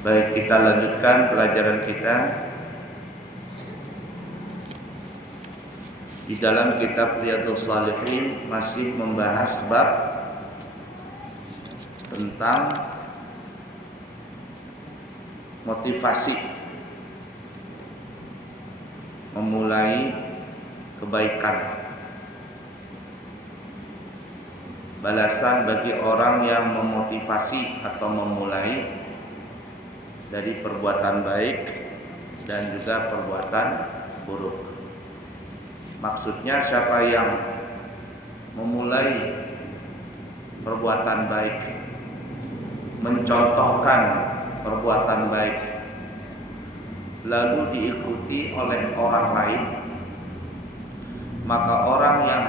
Baik, kita lanjutkan pelajaran kita di dalam kitab Riyadhus Shalihin, masih membahas bab tentang motivasi memulai kebaikan. Balasan bagi orang yang memotivasi atau memulai dari perbuatan baik dan juga perbuatan buruk. Maksudnya siapa yang memulai perbuatan baik, mencontohkan perbuatan baik, lalu diikuti oleh orang lain, maka orang yang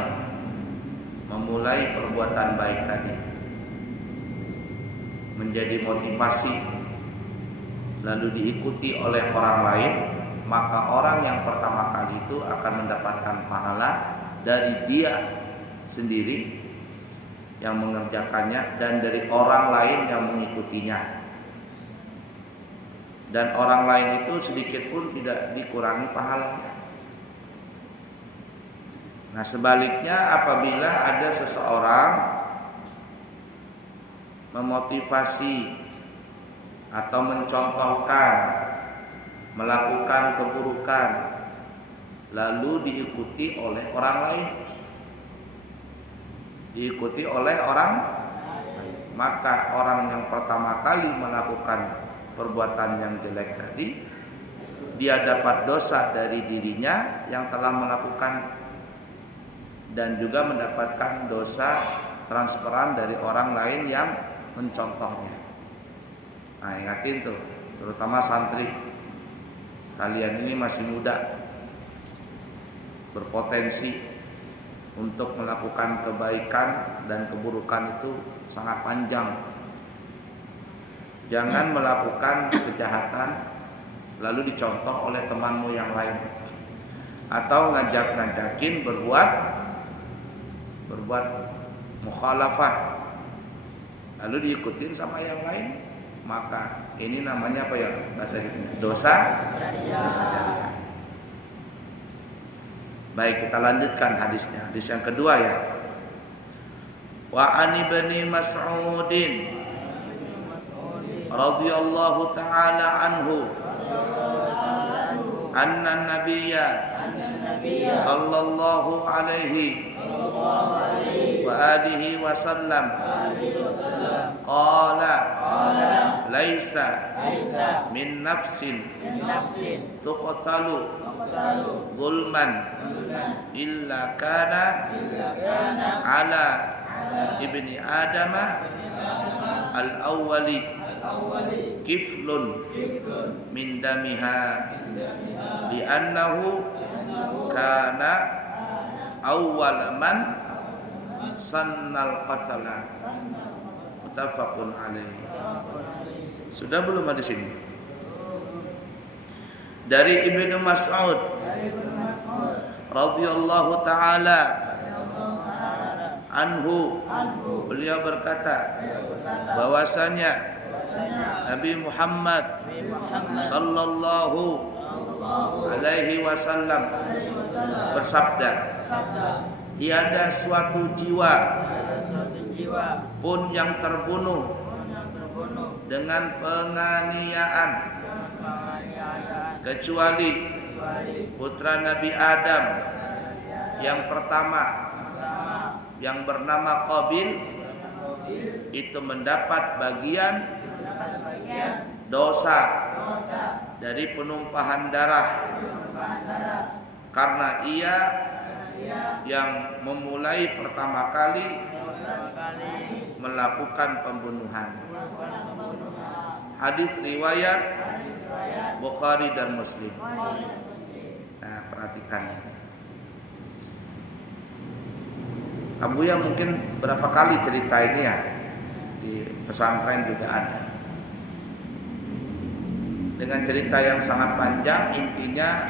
memulai perbuatan baik tadi menjadi motivasi lalu diikuti oleh orang lain, maka orang yang pertama kali itu akan mendapatkan pahala dari dia sendiri yang mengerjakannya dan dari orang lain yang mengikutinya. Dan orang lain itu sedikit pun tidak dikurangi pahalanya. Nah, sebaliknya apabila ada seseorang memotivasi atau mencontohkan melakukan keburukan lalu diikuti oleh orang lain, maka orang yang pertama kali melakukan perbuatan yang jelek tadi, dia dapat dosa dari dirinya yang telah melakukan dan juga mendapatkan dosa transferan dari orang lain yang mencontohnya. Nah, ingatin tuh, terutama santri, kalian ini masih muda, berpotensi untuk melakukan kebaikan dan keburukan itu sangat panjang. Jangan melakukan kejahatan lalu dicontoh oleh temanmu yang lain, atau ngajakin berbuat mukhalafah lalu diikutin sama yang lain, maka ini namanya apa ya bahasa Inggrisnya? Dosa jariah. Baik, kita lanjutkan hadisnya. Hadis yang kedua ya. Wa an ibni Mas'udin radhiyallahu taala anhu anna nabiyya sallallahu alaihi wa alihi wasallam qala laisa min nafsin tuqtalu zulman illa kana ala ibni adama al-awwali kiflun min damiha li'annahu kana awwal man sannal qatala. Muttafaqun alaihi. Sudah belum ada di sini? Dari Ibnu Mas'ud radhiyallahu taala anhu, beliau berkata bahwasanya Nabi Muhammad sallallahu alaihi wasallam bersabda, tiada suatu jiwa pun yang terbunuh dengan penganiayaan kecuali putra Nabi Adam yang pertama yang bernama Qabil itu mendapat bagian dosa dari penumpahan darah karena ia yang memulai pertama kali melakukan pembunuhan. Hadis riwayat Bukhari dan Muslim. Nah, perhatikan ini. Abu yang mungkin berapa kali cerita ini ya, di pesantren juga ada. Dengan cerita yang sangat panjang, intinya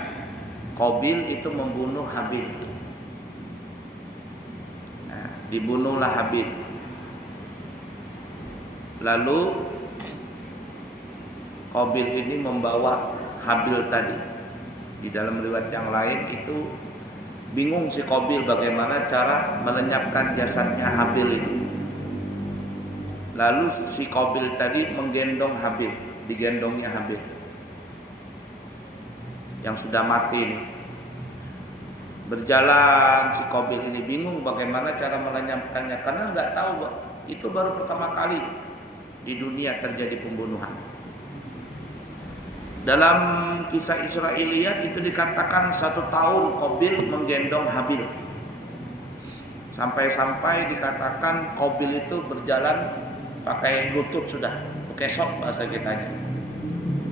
Qabil itu membunuh Habil. Nah, dibunuhlah Habil. Lalu Qabil ini membawa Habil tadi. Di dalam riwayat yang lain itu bingung si Qabil bagaimana cara melenyapkan jasadnya Habil ini. Lalu si Qabil tadi menggendong Habil, digendongnya Habil yang sudah mati ini. Berjalan si Qabil ini bingung bagaimana cara melenyapkannya karena nggak tahu, itu baru pertama kali di dunia terjadi pembunuhan. Dalam kisah Israiliyat itu dikatakan 1 tahun Qabil menggendong Habil. Sampai-sampai dikatakan Qabil itu berjalan pakai lutut sudah, kesok bahasa kitanya.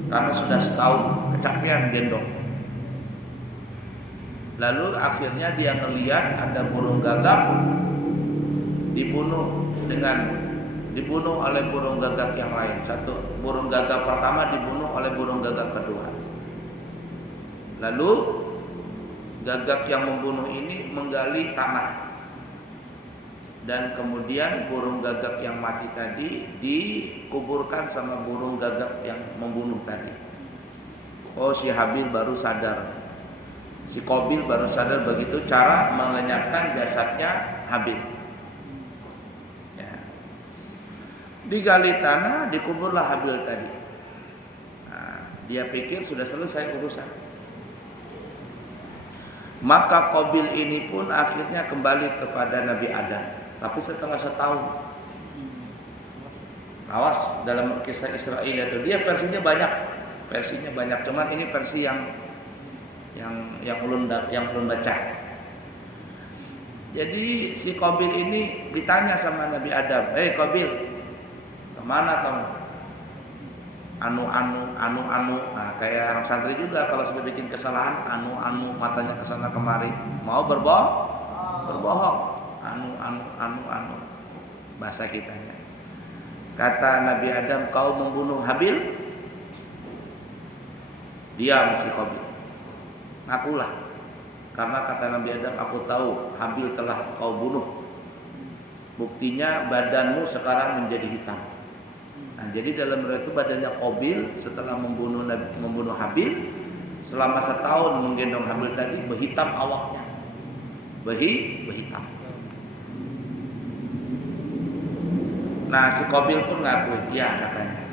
Karena sudah setahun kecapean gendong. Lalu akhirnya dia ngelihat ada burung gagak dibunuh oleh burung gagak yang lain. Burung gagak pertama dibunuh oleh burung gagak kedua. Lalu gagak yang membunuh ini menggali tanah. Dan kemudian burung gagak yang mati tadi dikuburkan sama burung gagak yang membunuh tadi. Oh, si Habil baru sadar. Si Qabil baru sadar begitu cara melenyapkan jasadnya Habil. Digali tanah, dikuburlah Habil tadi. Nah, dia pikir sudah selesai urusan. Maka Qabil ini pun akhirnya kembali kepada Nabi Adam. Tapi setelah setahun. Awas, dalam kisah Israel itu dia versinya banyak. Cuman ini versi yang ulun baca. Jadi si Qabil ini ditanya sama Nabi Adam, Qabil, kemana kamu? Anu. Nah, kayak orang santri juga kalau sudah bikin kesalahan, anu, matanya kesana kemari, mau berbohong, anu, bahasa kitanya. Kata Nabi Adam, kau membunuh Habil? Diam si Qabil. Akulah, karena kata Nabi Adam, aku tahu Habil telah kau bunuh. Buktinya badanmu sekarang menjadi hitam. Nah, jadi dalam riwayat itu badannya Qabil setelah membunuh Habil, selama setahun menggendong Habil tadi berhitam awaknya, berhitam. Nah, si Qabil pun ngaku, ya katanya.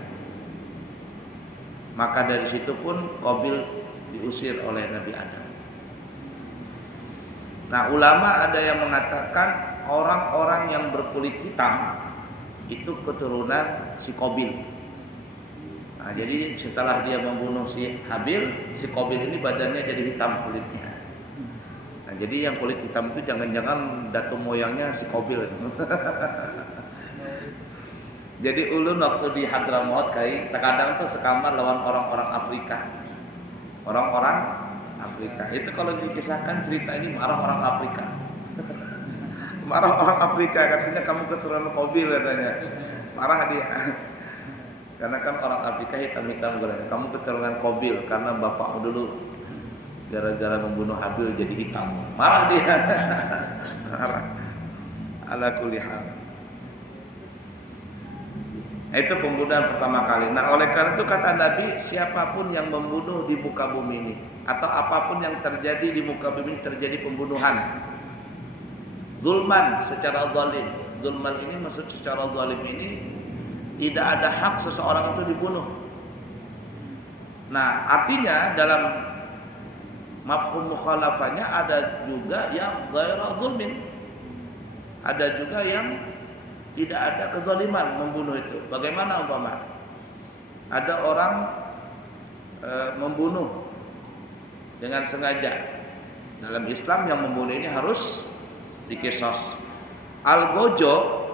Maka dari situ pun Qabil diusir oleh Nabi Adam. Nah, ulama ada yang mengatakan orang-orang yang berkulit hitam itu keturunan si Qabil. Nah, jadi setelah dia membunuh si Habil, si Qabil ini badannya jadi hitam kulitnya. Nah, jadi yang kulit hitam itu jangan-jangan datuk moyangnya si Qabil itu. Jadi ulun waktu di Hadramaut terkadang tuh sekamar lawan orang-orang Afrika. Itu kalau dikisahkan cerita ini marah orang Afrika. Marah orang Afrika, katanya kamu keturunan Qabil katanya. Marah dia. Karena kan orang Afrika hitam-hitam katanya. Kamu keturunan Qabil karena bapakmu dulu gara-gara membunuh Habil jadi hitam. Marah dia. Marah. Ala kulli hal. Itu pembunuhan pertama kali. Nah, oleh karena itu kata Nabi, siapapun yang membunuh di muka bumi ini atau apapun yang terjadi di muka bumi ini terjadi pembunuhan, zulman secara zalim. Zulman ini maksud secara zalim ini tidak ada hak seseorang itu dibunuh. Nah, artinya dalam mafhum mukhalafahnya ada juga yang ghairu zulmin. Ada juga yang tidak ada kezaliman membunuh itu. Bagaimana umpama ada orang membunuh dengan sengaja. Dalam Islam yang membunuh ini harus diqisas. Al-Gojo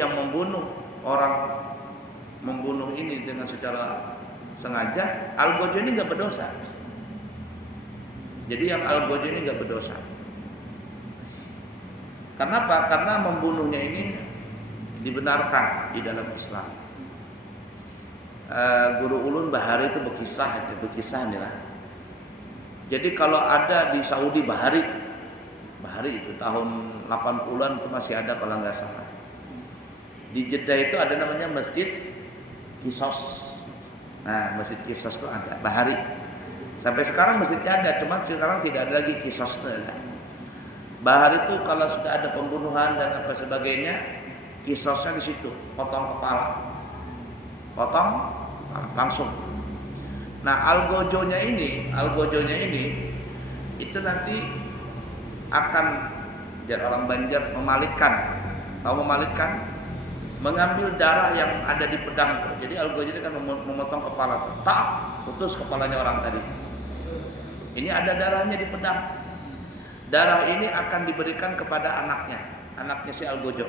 yang membunuh ini dengan secara sengaja, Al-Gojo ini enggak berdosa. Jadi yang Al-Gojo ini enggak berdosa. Kenapa? Karena membunuhnya ini dibenarkan di dalam Islam. Guru ulun Bahari itu berkisah nih lah. Jadi kalau ada di Saudi Bahari itu tahun 80-an itu masih ada kalau nggak salah. Di Jeddah itu ada namanya Masjid Qisas. Nah, Masjid Qisas itu ada, Bahari. Sampai sekarang masjidnya ada, cuma sekarang tidak ada lagi Qisas itu ada. Bahari itu kalau sudah ada pembunuhan dan apa sebagainya, Qisasnya di situ, potong kepala. Potong langsung. Nah, algojonya ini itu nanti akan biar orang Banjar memalitkan. Tahu memalitkan? Mengambil darah yang ada di pedang. Jadi algojo ini kan memotong kepala, tak putus kepalanya orang tadi. Ini ada darahnya di pedang. Darah ini akan diberikan kepada anaknya si algojo.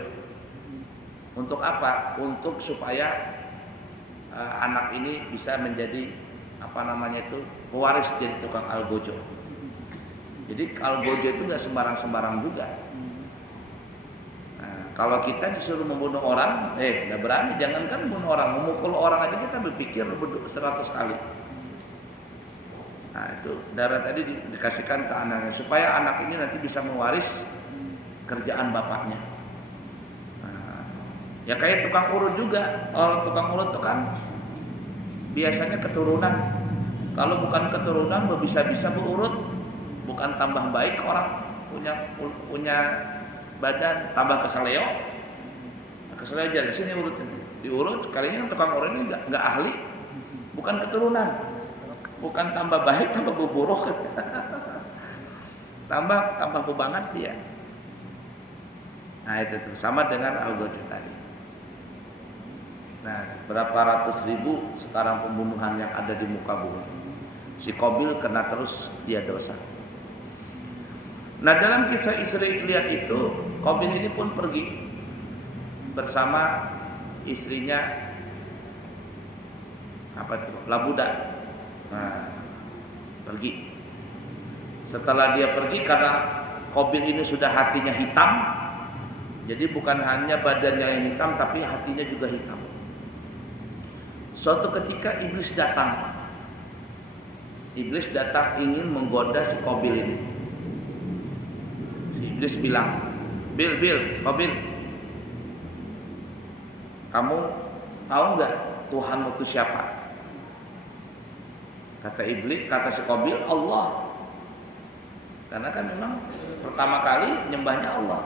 Untuk apa? Untuk supaya anak ini bisa menjadi pewaris jadi tukang algojo. Jadi algojo itu nggak sembarang juga. Nah, kalau kita disuruh membunuh orang, nggak berani. Jangankan membunuh orang, memukul orang aja kita berpikir 100 kali. Nah, itu darah tadi dikasihkan ke anaknya supaya anak ini nanti bisa mewaris kerjaan bapaknya. Nah, ya kayak tukang urut juga. Kalau tukang urut itu kan biasanya keturunan. Kalau bukan keturunan bisa berurut, bukan tambah baik orang punya badan, tambah keseleo. Keseleo aja sini urut ini. Diurut kalinya kan tukang urut ini nggak ahli, bukan keturunan. Bukan tambah baik, tambah buruk. tambah bebangat dia. Nah, itu sama dengan algojo tadi. Nah, berapa ratus ribu sekarang pembunuhan yang ada di muka bumi. Si Qabil kena terus dia dosa. Nah, dalam kisah istri lihat itu, Qabil ini pun pergi bersama istrinya Labuda. Nah, pergi. Setelah dia pergi, karena Qabil ini sudah hatinya hitam, jadi bukan hanya badannya yang hitam, tapi hatinya juga hitam. Suatu ketika iblis datang ingin menggoda si Qabil ini. Si iblis bilang, Qabil, kamu tahu nggak Tuhanmu itu siapa? Kata si Qabil, Allah. Karena kan memang pertama kali nyembahnya Allah.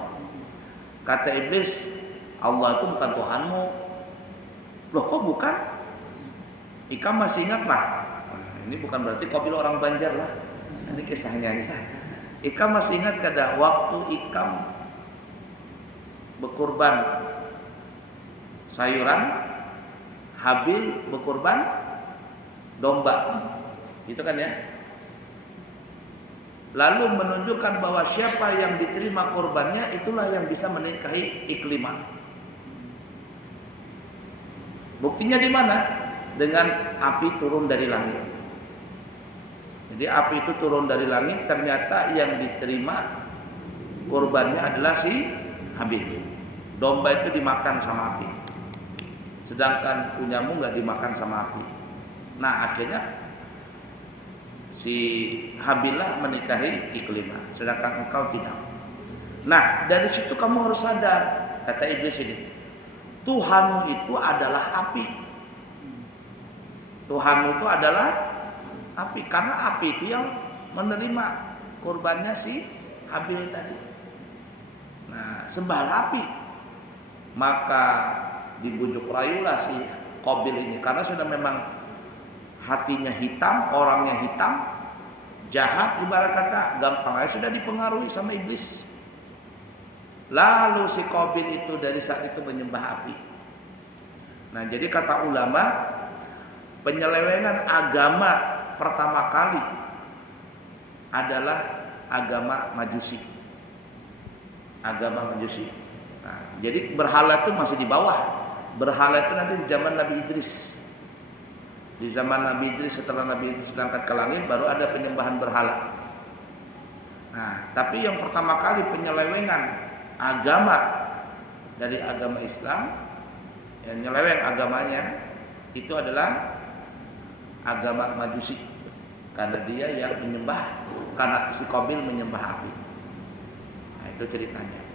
Kata iblis, Allah itu bukan Tuhanmu. Loh, kok bukan? Ikam masih ingat lah. Ini bukan berarti Qabil orang Banjar lah. Ini kisahnya ya. Ikam masih ingat kada waktu Ikam berkurban sayuran, Habil berkurban domba. Itu kan ya. Lalu menunjukkan bahwa siapa yang diterima kurbannya itulah yang bisa menikahi Iklimah. Buktinya di mana? Dengan api turun dari langit. Jadi api itu turun dari langit, ternyata yang diterima kurbannya adalah si Habil. Domba itu dimakan sama api. Sedangkan punyamu nggak dimakan sama api. Nah, akhirnya si Habilah menikahi Iklimah, sedangkan engkau tidak. Nah, dari situ kamu harus sadar, kata iblis ini, Tuhanmu itu adalah api. Tuhanmu itu adalah api, karena api itu yang menerima kurbannya si Habil tadi. Nah, sembahlah api. Maka dibujuk rayulah si Qabil ini, karena sudah memang hatinya hitam, orangnya hitam, jahat, ibarat kata gampang aja sudah dipengaruhi sama iblis. Lalu si Qabil itu dari saat itu menyembah api. Nah, jadi kata ulama, penyelewengan agama pertama kali adalah agama Majusi. Agama Majusi. Nah, jadi berhala itu masih di bawah. Berhala itu nanti di zaman Nabi Idris. Di zaman Nabi Idris, setelah Nabi Idris berangkat ke langit, baru ada penyembahan berhala. Nah, tapi yang pertama kali penyelewengan agama dari agama Islam, yang nyeleweng agamanya, itu adalah agama Majusi. Karena dia yang menyembah, karena si Qabil menyembah api. Nah, itu ceritanya.